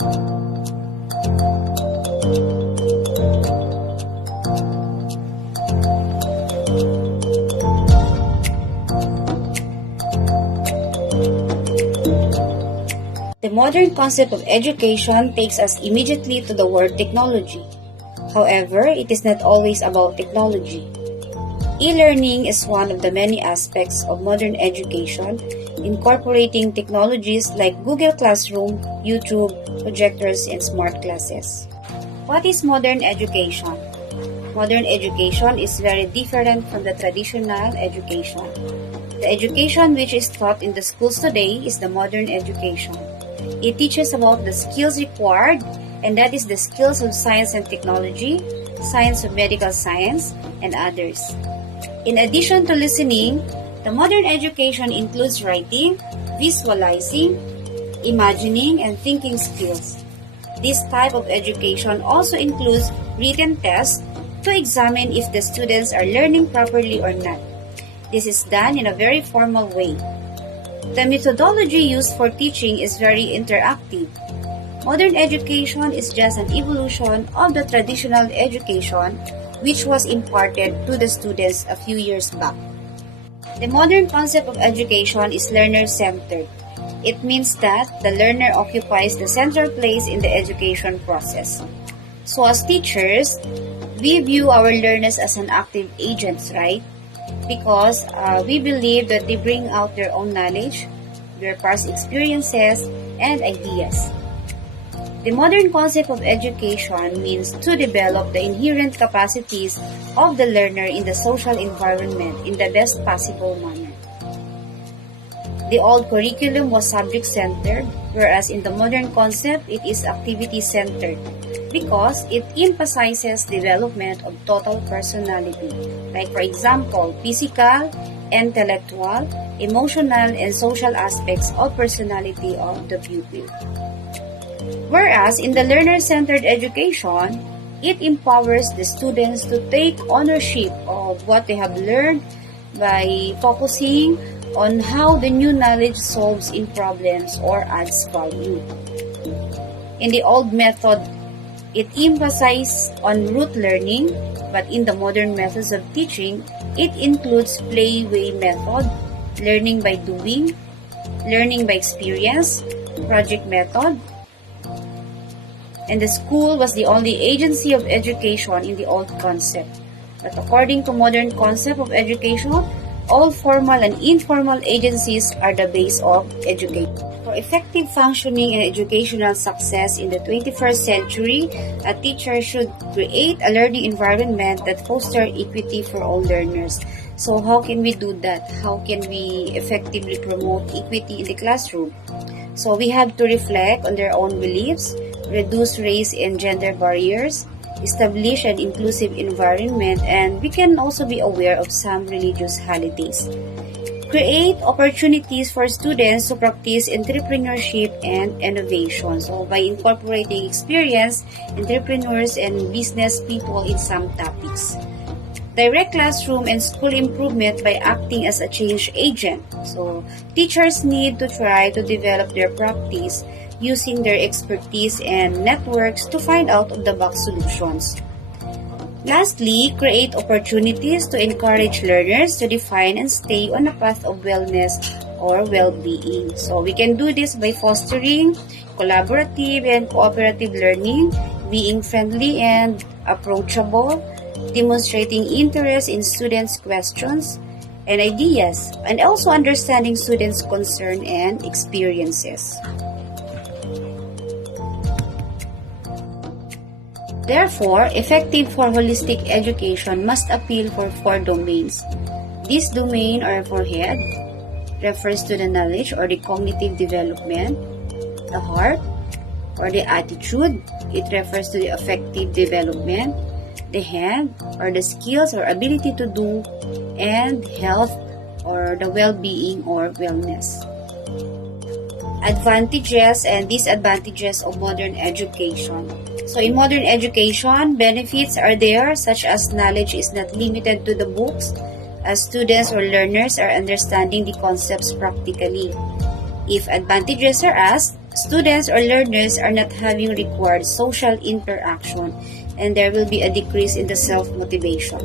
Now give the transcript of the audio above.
The modern concept of education takes us immediately to the word technology. However, it is not always about technology. E-learning is one of the many aspects of modern education, incorporating technologies like Google Classroom, YouTube, projectors, and smart classes. What is modern education? Modern education is very different from the traditional education. The education which is taught in the schools today is the modern education. It teaches about the skills required, and that is the skills of science and technology, science of medical science, and others. In addition to listening, the modern education includes writing, visualizing, imagining, and thinking skills. This type of education also includes written tests to examine if the students are learning properly or not. This is done in a very formal way. The methodology used for teaching is very interactive. Modern education is just an evolution of the traditional education which was imparted to the students a few years back. The modern concept of education is learner-centered. It means that the learner occupies the central place in the education process. So as teachers, we view our learners as an active agents, right? Because we believe that they bring out their own knowledge, their past experiences, and ideas. The modern concept of education means to develop the inherent capacities of the learner in the social environment in the best possible manner. The old curriculum was subject-centered, whereas in the modern concept, it is activity-centered because it emphasizes development of total personality, like for example, physical, intellectual, emotional, and social aspects of personality of the pupil. Whereas in the learner-centered education, it empowers the students to take ownership of what they have learned by focusing on how the new knowledge solves in problems or adds value. In the old method, it emphasized on rote learning, but in the modern methods of teaching, it includes play-way method, learning by doing, learning by experience, project method, and the school was the only agency of education in the old concept. But according to modern concept of education, all formal and informal agencies are the base of education. For effective functioning and educational success in the 21st century, a teacher should create a learning environment that fosters equity for all learners. So how can we do that? How can we effectively promote equity in the classroom? So we have to reflect on their own beliefs, reduce race and gender barriers, establish an inclusive environment, and we can also be aware of some religious holidays. Create opportunities for students to practice entrepreneurship and innovation. So by incorporating experienced entrepreneurs and business people in some topics. Direct classroom and school improvement by acting as a change agent. So teachers need to try to develop their practice using their expertise and networks to find out-of-the-box solutions. Lastly, create opportunities to encourage learners to define and stay on a path of wellness or well-being. So we can do this by fostering collaborative and cooperative learning, being friendly and approachable, demonstrating interest in students' questions and ideas, and also understanding students' concerns and experiences. Therefore, effective for holistic education must appeal for 4 domains. This domain or forehead refers to the knowledge or the cognitive development, the heart or the attitude, it refers to the affective development, the hand or the skills or ability to do, and health or the well-being or wellness. Advantages and disadvantages of modern education. So in modern education, benefits are there such as knowledge is not limited to the books as students or learners are understanding the concepts practically. If advantages are asked, Students or learners are not having required social interaction, and there will be a decrease in the self-motivation.